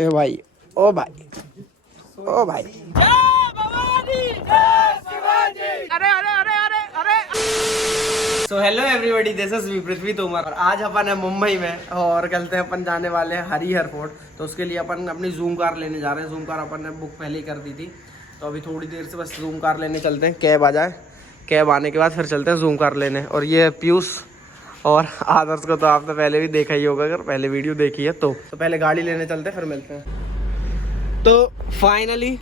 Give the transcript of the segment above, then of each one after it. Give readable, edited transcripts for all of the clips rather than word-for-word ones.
ए भाई, ओ भाई, ओ भाई, so hello everybody, this is me Prithvi Tomar और आज अपन है मुंबई में और कल से अपन जाने वाले हैं हरिहर फोर्ट। तो उसके लिए अपन अपनी जूम कार लेने जा रहे हैं। जूम कार अपन ने बुक पहले ही कर दी थी, तो अभी थोड़ी देर से बस जूम कार लेने चलते हैं। कैब आ जाए, कैब आने के बाद फिर चलते हैं जूम कार लेने। और ये है पीयूष और आदर्श को तो आपने पहले भी देखा ही होगा, अगर पहले वीडियो देखी है तो पहले गाड़ी लेने चलते हैं, फिर मिलते हैं। तो फाइनली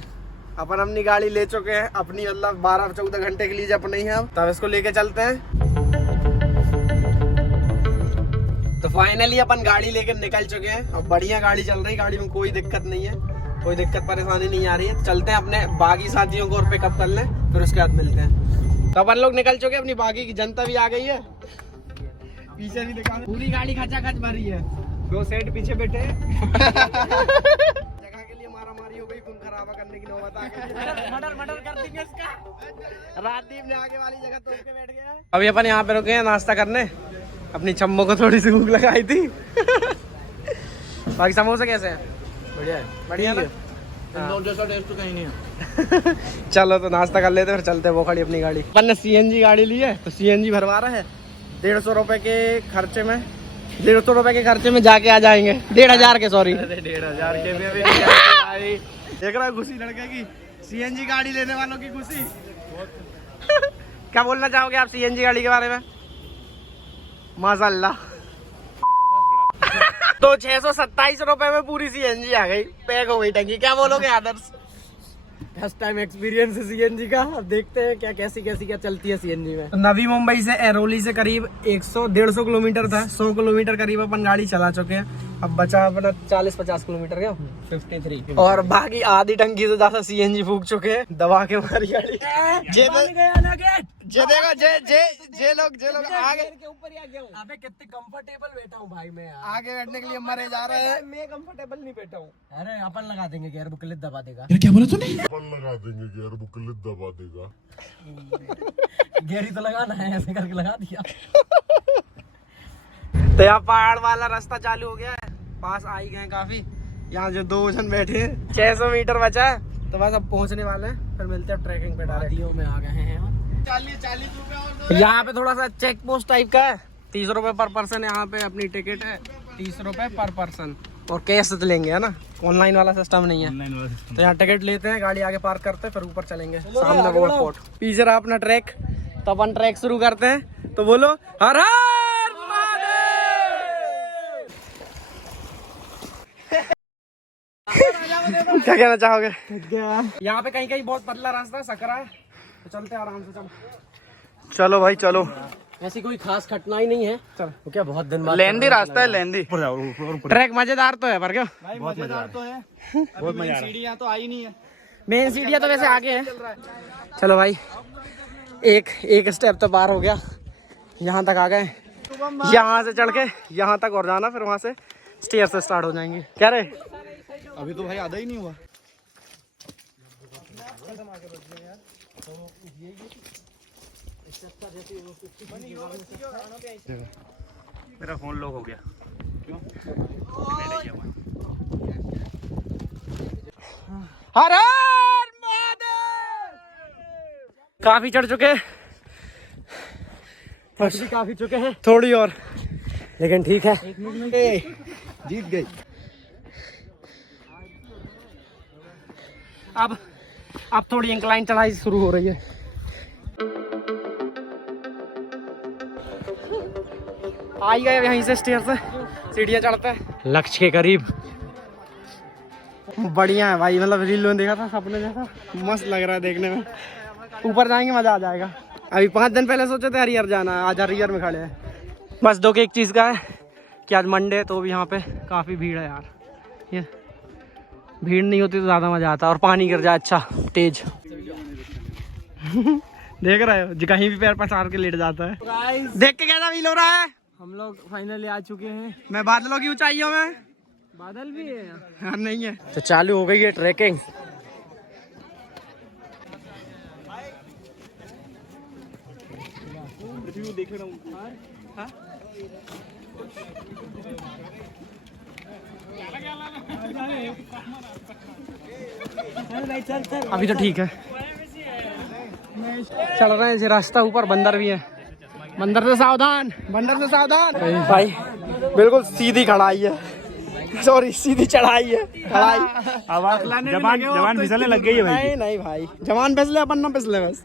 अपन अपनी गाड़ी ले चुके हैं, अपनी मतलब 12-14 घंटे के लिए अपने ही है, तब इसको लेके चलते हैं। तो फाइनली अपन गाड़ी लेकर निकल चुके हैं। अब बढ़िया गाड़ी चल रही, गाड़ी में कोई दिक्कत नहीं है, कोई दिक्कत परेशानी नहीं आ रही है। चलते हैं अपने बागी साथियों को और पिकअप कर लें, फिर उसके बाद मिलते हैं। तो अपन लोग निकल चुके हैं, अपनी बागी की जनता भी आ गई है, पीछे भी दिखा, पूरी गाड़ी खचाखच भरी है। 2 सेट पीछे बैठे जगह के लिए मारा मारी हो गई, खून खराबा करने की नौबत आ गई। मर्डर कर देंगे इसका। राजदीप ने आगे वाली जगह तोड़ के बैठ गया। अभी अपन यहाँ पे रुके हैं नाश्ता करने, अपनी चम्मो को थोड़ी सी भूख लगाई थी। बाकी समोसे कैसे हैं? बढ़िया है, बढ़िया ना? जैसा टेस्ट तो कहीं नहीं है। चलो तो नाश्ता कर लेते हैं, फिर चलते हैं। वो खड़ी अपनी गाड़ी, अपन ने सीएनजी गाड़ी ली है, तो सीएनजी भरवा रहा है। 150 रुपए के खर्चे में, 150 रुपए के खर्चे में जाके आ जाएंगे। 1500 के, सॉरी 1500 के में भी देख रहा है खुशी लड़के की, सीएनजी गाड़ी लेने वालों की खुशी। क्या बोलना चाहोगे आप सीएनजी गाड़ी के बारे में? माशाल्लाह। तो 627 रुपए में पूरी सीएनजी आ गई, पैक हो गई टंकी। क्या बोलोगे आदर्श? फर्स्ट टाइम एक्सपीरियंस है सीएनजी का। अब देखते हैं क्या क्या चलती है सीएनजी में। तो नवी मुंबई से एरोली से करीब 100-150 किलोमीटर था, 100 किलोमीटर करीब अपन गाड़ी चला चुके हैं। अब बचा अपना 40-50 किलोमीटर का 53, और बाकी आधी टंकी से ज्यादा सीएनजी फूक चुके हैं, दबा के हमारी गाड़ी। जे लोग आगे के ऊपर ही आ गया हूं। अबे कितने कंफर्टेबल बैठा हूं भाई मैं, आगे बैठने के लिए मरे जा रहे हैं। मैं कंफर्टेबल नहीं बैठा हूं। अरे अपन लगा देंगे गियर बुकलेट दबा देगा। क्या बोला तूने? अपन लगा देंगे गियर बुकलेट दबा देगा। गियर ही तो लगाना है, ऐसे करके लगा दिया। तो यहाँ पहाड़ वाला रास्ता चालू हो गया है, पास आ ही गए काफी। यहाँ जो 2 जन बैठे हैं, 600 मीटर बचा है, तो बस अब पहुंचने वाले हैं, फिर मिलते हैं ट्रैकिंग पे। डायरेक्ट में आ गए हैं। 40 रुपए यहाँ पे थोड़ा सा चेक पोस्ट टाइप का है। 30 रुपए पर पर्सन यहाँ पे अपनी टिकट है, 30 रुपए पर पर्सन। और कैश से लेंगे, है ना, ऑनलाइन वाला सिस्टम नहीं है। तो यहाँ टिकट लेते हैं, गाड़ी आगे पार्क करते हैं, फिर ऊपर चलेंगे। सामने वो स्पॉट, पीछे रहा अपना ट्रैक। तो अपन ट्रैक शुरू करते हैं, तो बोलो हर हर महादेव। क्या कहना चाहोगे? यहाँ पे कहीं कहीं बहुत पतला रास्ता सकरा है, तो चलते हैं आराम से। चलो भाई चलो। ऐसी कोई खास कठिनाई नहीं है। चल तो क्या, बहुत दिन बाद लेंदी रास्ता है, लेंदी ट्रैक। मजेदार तो है, पर क्या मजेदार तो है, बहुत मजा। सीढ़ियां तो आई नहीं है, मेन सीढ़ियां तो वैसे आगे है। चलो भाई, एक स्टेप तो पार हो गया, यहाँ तक आ गए। यहाँ से चढ़ के यहाँ तक और जाना, फिर वहाँ से स्टेयर से स्टार्ट हो जाएंगे। क्या रे, अभी तो भाई आधा ही नहीं हुआ। मेरा फोन लॉक हो गया। क्यों? हर हर महादेव। काफी चढ़ चुके हैं, काफी चुके हैं, थोड़ी और, लेकिन ठीक है, जीत गई। अब थोड़ी इंक्लाइन चढ़ाई शुरू हो रही है। आई गए यहीं से, स्टेयर से सीढ़ियाँ चढ़ते हैं लक्ष्य के करीब। बढ़िया है भाई, मतलब रील में देखा था, सपने जैसा मस्त लग रहा है देखने में। ऊपर जाएंगे, मजा आ जाएगा। अभी 5 दिन पहले सोचे थे हरिहर जाना है, आज हरिहर में खड़े हैं। बस दुख एक चीज़ का है कि आज मंडे, तो भी यहाँ पे काफ़ी भीड़ है यार। ये भीड़ नहीं होती तो ज़्यादा मज़ा आता, और पानी गिर जाए अच्छा तेज। देख रहे हो, कहीं भी पैर पसार के लेट जाता है। देख के कैसा फील हो रहा है? हम लोग फाइनली आ चुके हैं। मैं बादलों की ऊंचाइयों में, बादल भी है यार, नहीं है। तो चालू हो गई है ट्रैकिंग। देख रहा हूँ। अभी तो ठीक है, चल रहे हैं इसे रास्ता ऊपर बंदर भी है, बंदर से सावधान, बंदर से सावधान। भाई बिल्कुल सीधी खड़ाई है, सॉरी सीधी चढ़ाई है, खड़ाई। जवान फिसलने लग गई है भाई। नहीं नहीं भाई, जवान फिसले अपन ना फिसले बस।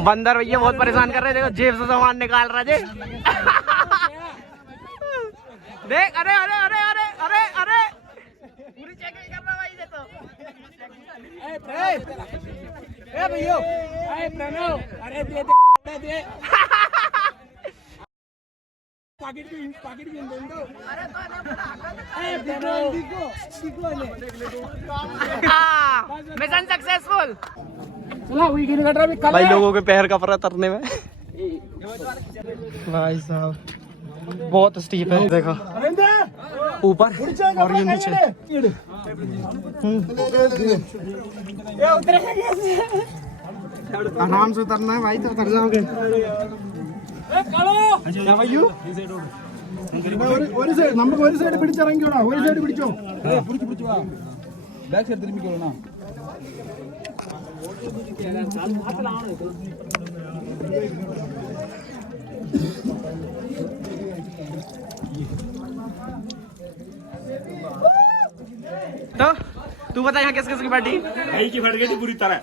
बंदर भैया बहुत परेशान कर रहे हैं, देखो जेब से सामान निकाल रहा है। देख, अरे अरे अरे अरे अरे अरे पूरी चेकिंग कर रहा भाई। देखो ए भैया, ए प्रणव, अरे दे दे पाकिट भी दो। अरे मिशन सक्सेसफुल। भाई लोगों के पैर का परा तरने में भाई साहब बहुत स्टीप है, देखो ऊपर और ये नीचे। आराम से उतरना है भाई, तो उतर जाओगे। तो तू बता यहाँ किस किस की बैठी? भाई की फट गई थी पूरी तरह।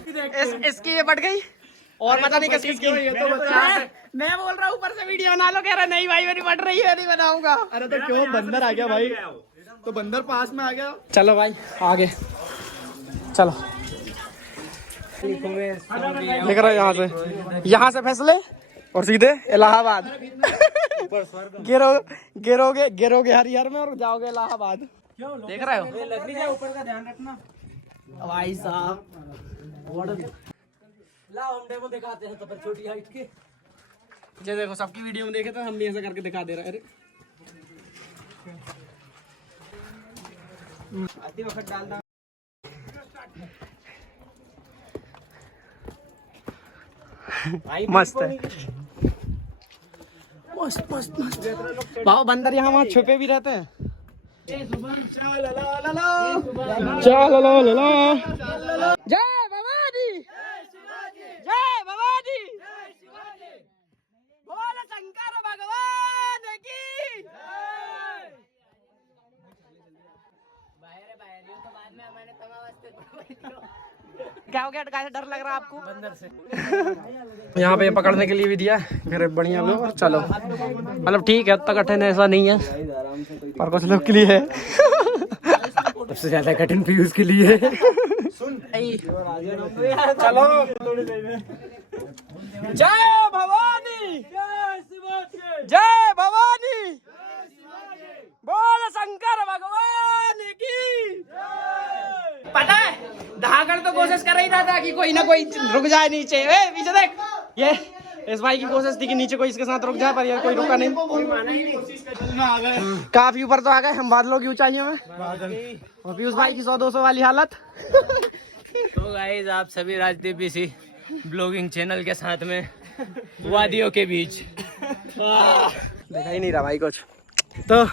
इसकी ये फट गई और पता नहीं किस किस की। मैं बोल रहा हूँ ऊपर से वीडियो बना लो, कह रहा नहीं भाई मेरी फट रही है, नहीं बनाऊंगा। अरे तो क्यों, बंदर आ गया भाई, तो बंदर पास में आ गया। चलो भाई आगे चलो। देख रहे हो यहाँ से फैसले और सीधे इलाहाबाद। गिरोगे हरिहर में और जाओगे इलाहाबाद। देख रहे हो ऊपर का ध्यान रखना भाई साहब। हम डेमो दिखाते हैं तो पर छोटी हाइट के। ये देखो सबकी वीडियो में देखे तो हम भी ऐसा करके दिखा दे रहे हैं। अरे आती वक्त डालना मस्त है, मस्त मस्त मस्त। भाव बंदर यहाँ वहाँ छुपे भी रहते हैं। चलो जय भवानी, जय भवानी, बोल शंकर भगवान की। क्या हो गया, कैसे डर लग रहा है आपको बंदर से? यहाँ पे पकड़ने के लिए भी दिया, फिर बढ़िया लो और चलो। मतलब ठीक है, उतना कठिन ऐसा नहीं है, पर कुछ लोग के लिए है। सबसे ज्यादा कठिन पीयूष के लिए। चलो जय भवानी, जय भवानी, बोल शंकर भगवान की। पता है धागड़ तो कोशिश कर रही था कि कोई ना कोई रुक जाए नीचे। पीछे देख, ये इस भाई की कोशिश थी कि नीचे कोई इसके साथ रुक जाए, पर यार कोई रुका नहीं। काफी ऊपर तो आ गए हम बादलों की ऊंचाइयों में, और पीयूष भाई की 100-200 वाली हालत। तो गाइस आप सभी राजदीप इसी ब्लॉगिंग चैनल के साथ में वादियों के बीच। देखा ही नहीं रहा भाई कुछ। तो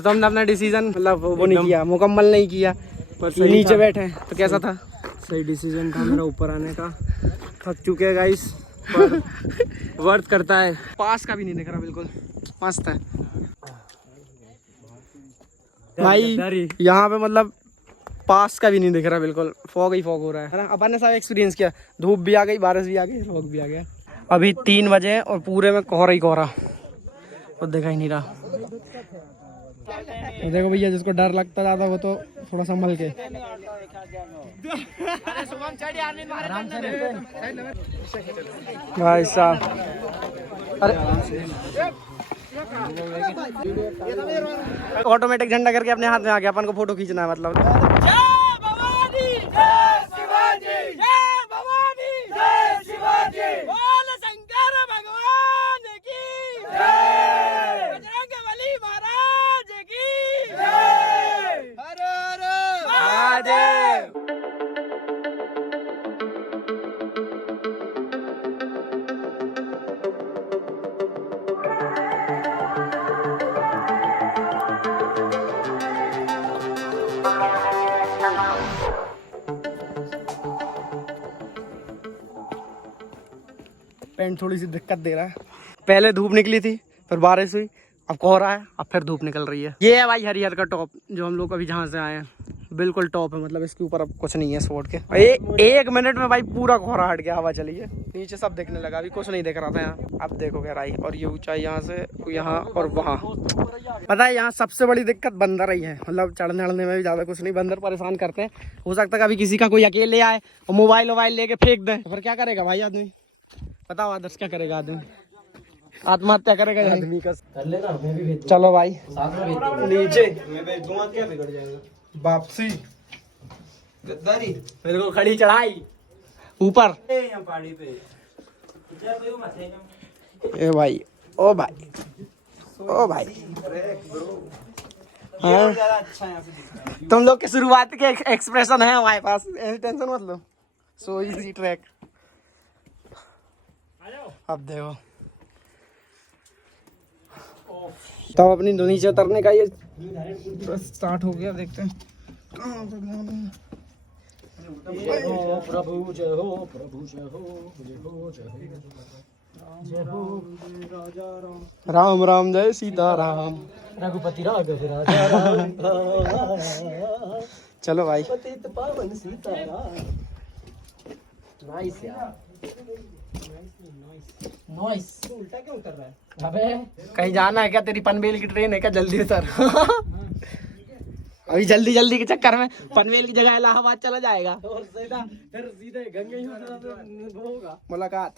हमने अपना डिसीजन मतलब वो नहीं किया, मुकम्मल नहीं किया, पर नीचे बैठे। तो कैसा था? सही डिसीजन था मेरा ऊपर आने का। थक चुके हैं गाइस, पर वर्थ करता है। पास का भी नहीं दिख रहा, बिल्कुल मस्त है भाई। यहाँ पे मतलब पास का भी नहीं दिख रहा, बिल्कुल फॉग ही फॉग हो रहा है ना। अपन ने सब एक्सपीरियंस किया, धूप भी आ गई, बारिश भी आ गई, फॉग भी आ गया। अभी 3 बजे और पूरे में कोहरा ही कोहरा, और देखा ही नहीं रहा। तो देखो भैया, जिसको डर लगता ज्यादा वो तो थोड़ा संभल के। भाई साहब, अरे ऑटोमेटिक झंडा करके अपने हाथ में आ गया, अपन को फोटो खींचना है मतलब। जय भवानी, जय शिवाजी, जय भवानी, जय शिवाजी, बोल शंकर भगवान की जय, बजरंगबली महाराज की जय, हर हर महादेव। पेंट थोड़ी सी दिक्कत दे रहा है। पहले धूप निकली थी, फिर बारिश हुई, अब कोहरा है, अब फिर धूप निकल रही है। ये है भाई हरिहर का टॉप, जो हम लोग अभी जहाँ से आए हैं। बिल्कुल टॉप है, मतलब इसके ऊपर अब कुछ नहीं है स्पॉट के। एक मिनट में भाई पूरा कोहरा हट गया, हवा चली है, नीचे सब दिखने लगा, अभी कुछ नहीं दिख रहा था यहाँ। अब देखो गहराई, और ये ऊंचाई यहाँ से यहाँ और वहाँ। पता है यहाँ सबसे बड़ी दिक्कत बंदर ही है, मतलब चढ़ने चढ़ने में भी ज्यादा कुछ नहीं, बंदर परेशान करते हैं। हो सकता है कभी किसी का कोई अकेले आए और मोबाइल वोबाइल लेके फेंक दे, तो फिर क्या करेगा भाई आदमी? बताओ आदर्श, क्या करेगा आदमी? आत्महत्या करेगा आदमी का। चलो भाई नीचे, मैं भेज दूंगा, क्या बिगड़ जाएगा? वापसी गद्दारी, मेरे को खड़ी चढ़ाई ऊपर पहाड़ी पे। ए भाई, ओ भाई, ओ भाई, हाँ? तुम लोग के शुरुआत के एक्सप्रेशन है हमारे पास, ऐसी टेंशन मत लो। So easy track. अब देखो तब अपनी नीचे उतरने का ये स्टार्ट हो गया, देखते हैं कहाँ तक जाना है। प्रभु जय हो, प्रभु जय हो, जय हो, जय हो, जय हो। राम राम जय सीता राम, रघुपति राघव राजा राम। चलो भाई। पतित पावन सीता राम। नाइस यार, नाइस। उल्टा क्यों कर रहा है? अबे कहीं जाना है क्या? तेरी पनवेल की ट्रेन है क्या? जल्दी उतर। अभी जल्दी जल्दी के चक्कर में पनवेल की जगह इलाहाबाद चला जाएगा। और सीधा फिर सीधे गंगे ही होगा मुलाकात।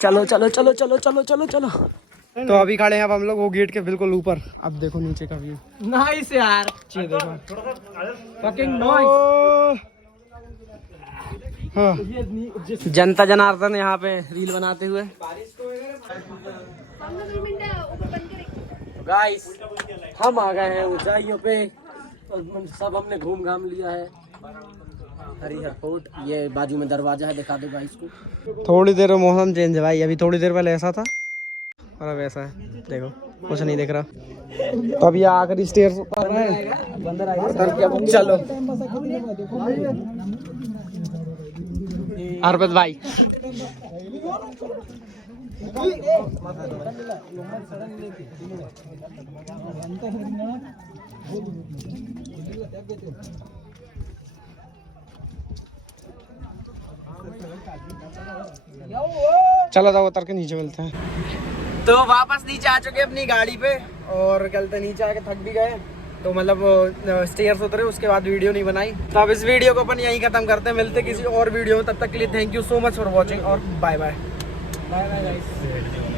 चलो चलो चलो चलो चलो चलो चलो। तो अभी खड़े हैं अब हम लोग वो गेट के बिल्कुल ऊपर। अब देखो नीचे का व्यू। नाइस यार, ये देखो फकिंग नाइस। हाँ। जनता जनार्दन यहाँ पे रील बनाते हुए। गाइस हम आ गए हैं ऊंचाइयों पे, और सब हमने घूम घाम लिया है। हरिहर फोर्ट, ये बाजू में दरवाजा है, दिखा दो गाइस को। थोड़ी देर में मौसम चेंज है भाई, अभी थोड़ी देर पहले ऐसा था और अब ऐसा है, देखो कुछ नहीं दिख रहा। तो अभी आखिरी स्टेयर उतर रहे हैं, बंदर आएगा। चलो अर्पित भाई, चलो तो उतर के नीचे मिलते हैं। तो वापस नीचे आ चुके अपनी गाड़ी पे, और कल तो नीचे आके थक भी गए, तो मतलब स्टेयर्स उतरे, उसके बाद वीडियो नहीं बनाई। तो अब इस वीडियो को अपन यहीं खत्म करते हैं, मिलते किसी और वीडियो में, तब तक के लिए thank you so much for watching और bye bye. Bye bye guys.